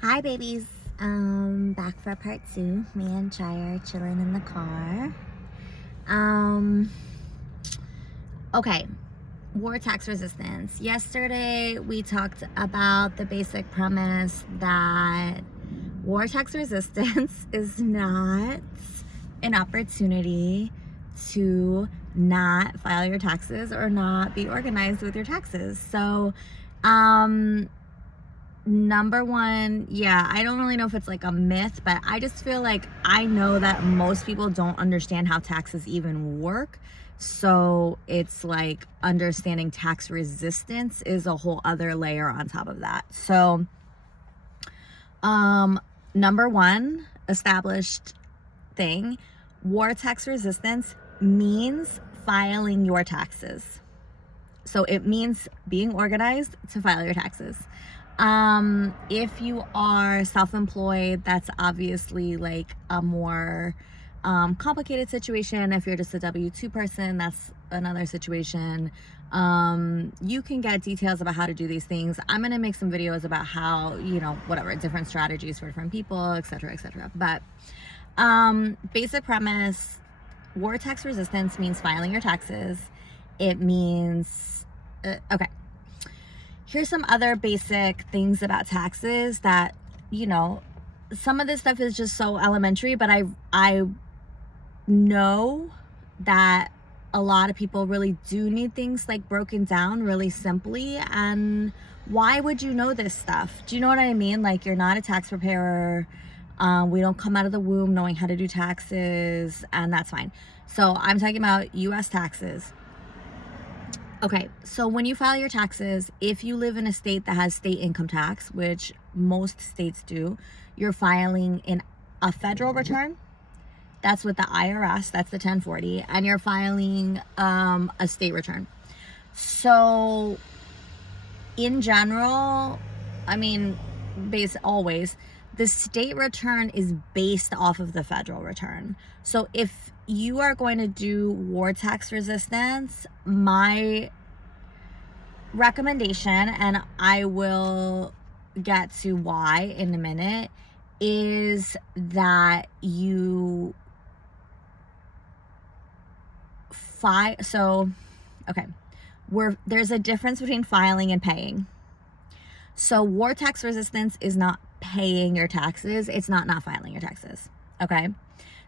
Hi babies. Back for part two. Me and Chai are chilling in the car. Um okay. War tax resistance. Yesterday we talked about the basic premise that war tax resistance is not an opportunity to not file your taxes or not be organized with your taxes. So number one, yeah, I don't really know if it's like a myth, but I just feel like I know that most people don't understand how taxes even work. So it's like understanding tax resistance is a whole other layer on top of that. So, number one, established thing, war tax resistance means filing your taxes. So it means being organized to file your taxes. If you are self-employed, that's obviously like a more complicated situation. If you're just a W-2 person, that's another situation. You can get details about how to do these things. I'm going to make some videos about how, whatever, different strategies for different people, etc., etc. But basic premise, war tax resistance means filing your taxes. It means, okay. Here's some other basic things about taxes that, some of this stuff is just so elementary, but I know that a lot of people really do need things like broken down really simply. And why would you know this stuff? Do you know what I mean? Like, you're not a tax preparer. We don't come out of the womb knowing how to do taxes, and that's fine. So I'm talking about US taxes. Okay, so when you file your taxes, if you live in a state that has state income tax, which most states do, you're filing in a federal return. That's with the IRS, that's the 1040, and you're filing a state return. So in general, always, the state return is based off of the federal return. So if you are going to do war tax resistance, my recommendation, and I will get to why in a minute, is that you there's a difference between filing and paying. So war tax resistance is not paying your taxes. It's not filing your taxes. Okay.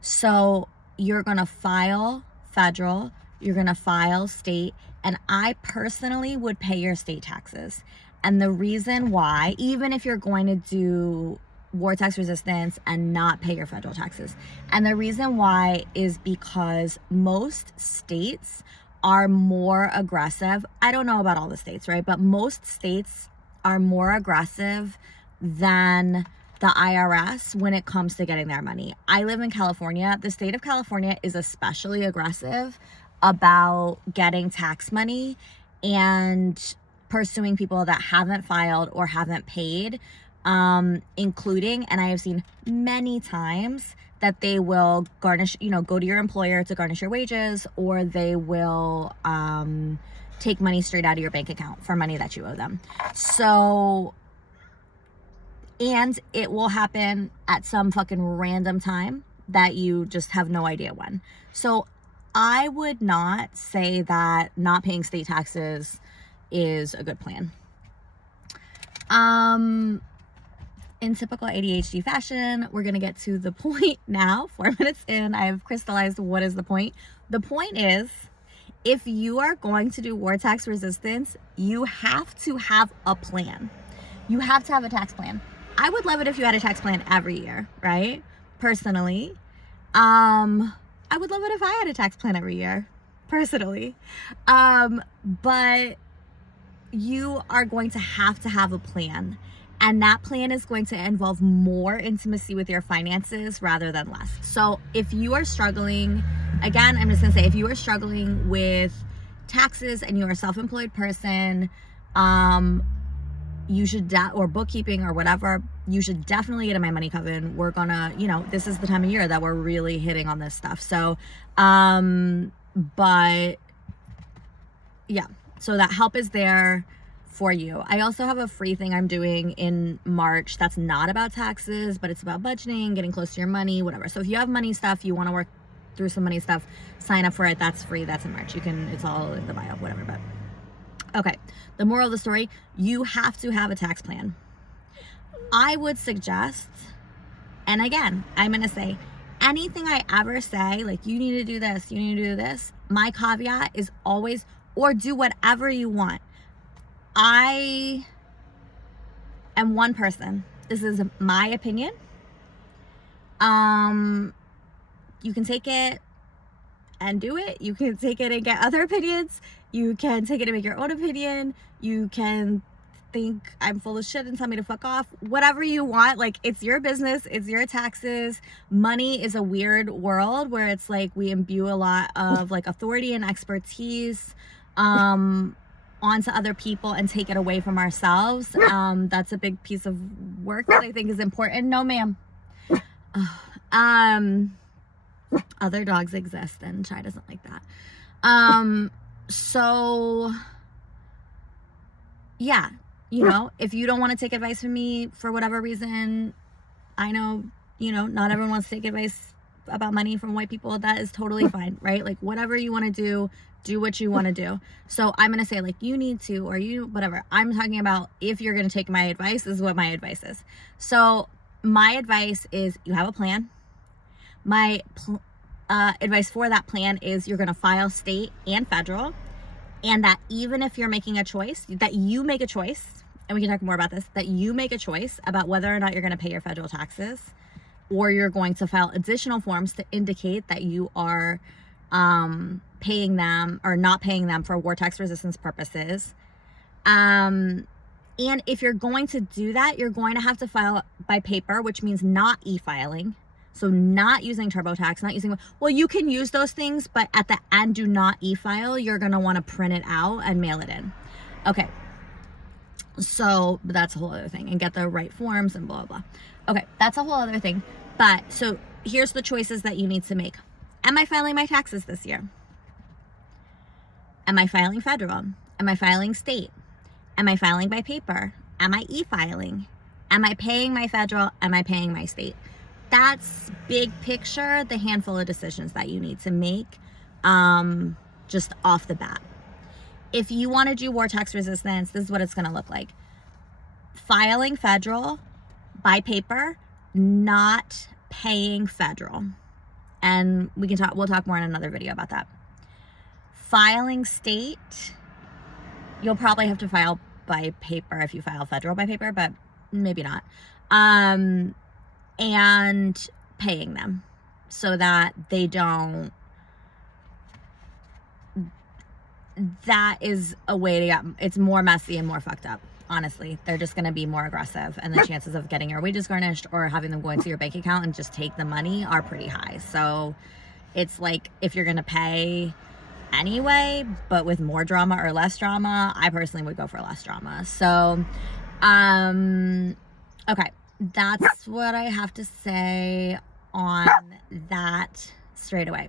So you're going to file federal, you're going to file state, and I personally would pay your state taxes. And the reason why, even if you're going to do war tax resistance and not pay your federal taxes, and the reason why is because most states are more aggressive. I don't know about all the states, right? But most states are more aggressive than the IRS when it comes to getting their money. I live in California. The state of California is especially aggressive about getting tax money and pursuing people that haven't filed or haven't paid, including, and I have seen many times that they will garnish, go to your employer to garnish your wages, or they will take money straight out of your bank account for money that you owe them. So, and it will happen at some fucking random time that you just have no idea when. So I would not say that not paying state taxes is a good plan. In typical ADHD fashion, we're going to get to the point now. 4 minutes in, I've crystallized what is the point. The point is, if you are going to do war tax resistance, you have to have a plan. You have to have a tax plan. I would love it if you had a tax plan every year, right? Personally. I would love it if I had a tax plan every year, personally. But you are going to have a plan. And that plan is going to involve more intimacy with your finances rather than less. So if you are struggling, again, I'm just going to say, if you are struggling with taxes and you're a self-employed person, you should, or bookkeeping or whatever, you should definitely get in my money coven. We're gonna, this is the time of year that we're really hitting on this stuff. So, but yeah, so that help is there for you. I also have a free thing I'm doing in March that's not about taxes, but it's about budgeting, getting close to your money, whatever. So if you have money stuff, you want to work through some money stuff, sign up for it. That's free. That's in March. It's all in the bio, whatever. But okay, the moral of the story, you have to have a tax plan. I would suggest, and again, I'm going to say, anything I ever say, like you need to do this, you need to do this, my caveat is always, or do whatever you want. I am one person. This is my opinion. You can take it and do it. You can take it and get other opinions. You can take it and make your own opinion. You can think I'm full of shit and tell me to fuck off. Whatever you want. Like, it's your business. It's your taxes. Money is a weird world where it's like we imbue a lot of like authority and expertise onto other people and take it away from ourselves. That's a big piece of work that I think is important. No, ma'am. Other dogs exist and Chai doesn't like that. So yeah, you know, if you don't want to take advice from me for whatever reason, I know, you know, not everyone wants to take advice about money from white people. That is totally fine, right? Like, whatever you want to do what you want to do. So I'm going to say, like, you need to, or you, whatever. I'm talking about if you're going to take my advice, this is what my advice is. So my advice is you have a plan. My advice for that plan is you're going to file state and federal, and that even if you're making a choice, that you make a choice, and we can talk more about this, that you make a choice about whether or not you're going to pay your federal taxes, or you're going to file additional forms to indicate that you are paying them or not paying them for war tax resistance purposes. And if you're going to do that, you're going to have to file by paper, which means not e-filing. So not using TurboTax, not using, well, you can use those things, but at the end, do not e-file. You're going to want to print it out and mail it in. Okay. So that's a whole other thing, and get the right forms and blah, blah, blah. Okay. That's a whole other thing. But so here's the choices that you need to make. Am I filing my taxes this year? Am I filing federal? Am I filing state? Am I filing by paper? Am I e-filing? Am I paying my federal? Am I paying my state? That's big picture, the handful of decisions that you need to make just off the bat. If you want to do war tax resistance, this is what it's going to look like. Filing federal by paper, not paying federal. And we'll talk more in another video about that. Filing state, you'll probably have to file by paper if you file federal by paper, but maybe not. And paying them so that they don't, that is a way to get, it's more messy and more fucked up. Honestly, they're just going to be more aggressive, and the chances of getting your wages garnished or having them go into your bank account and just take the money are pretty high. So it's like, if you're going to pay anyway, but with more drama or less drama, I personally would go for less drama. So, okay. That's what I have to say on that straight away.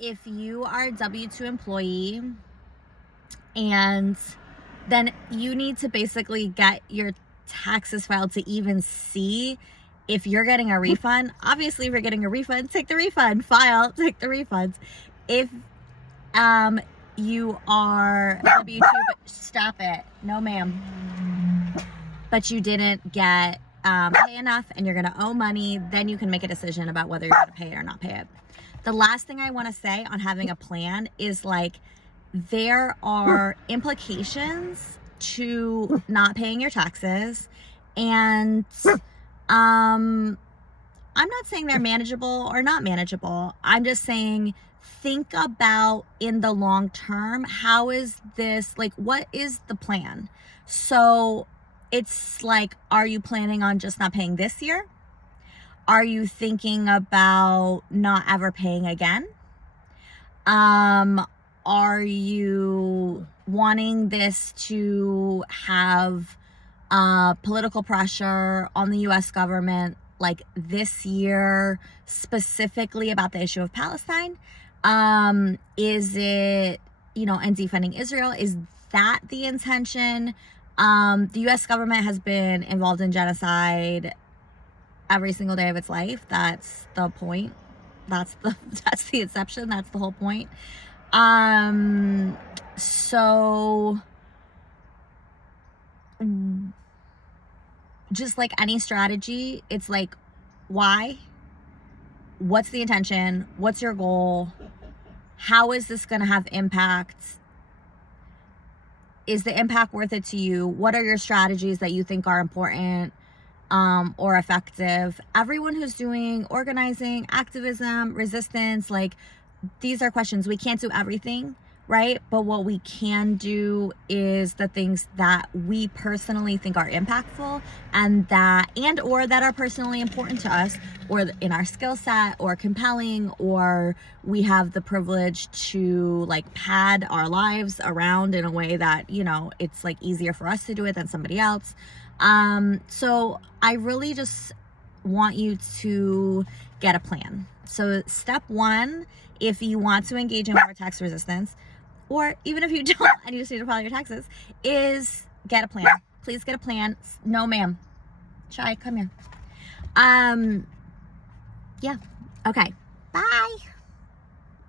If you are a W-2 employee, and then you need to basically get your taxes filed to even see if you're getting a refund. Obviously, if you're getting a refund, take the refund. File, take the refunds. If you are W-2, stop it. No, ma'am. But you didn't get pay enough and you're going to owe money, then you can make a decision about whether you're going to pay it or not pay it. The last thing I want to say on having a plan is, like, there are implications to not paying your taxes, and I'm not saying they're manageable or not manageable. I'm just saying, think about in the long term, how is this, like, what is the plan? So it's like, are you planning on just not paying this year? Are you thinking about not ever paying again? Are you wanting this to have political pressure on the U.S. government, like this year, specifically about the issue of Palestine? Is it, and defunding Israel? Is that the intention? The US government has been involved in genocide every single day of its life. That's the point. That's the inception. That's the whole point. So just like any strategy, it's like, why? What's the intention? What's your goal? How is this going to have impact? Is the impact worth it to you? What are your strategies that you think are important or effective? Everyone who's doing organizing, activism, resistance, like, these are questions. We can't do everything, right? But what we can do is the things that we personally think are impactful and or that are personally important to us, or in our skill set, or compelling, or we have the privilege to like pad our lives around in a way that, you know, it's like easier for us to do it than somebody else. So I really just want you to get a plan. So step one, if you want to engage in war tax resistance, or even if you don't and you just need to file your taxes, is get a plan. Please get a plan. No, ma'am. Shy, come here. Yeah. Okay. Bye.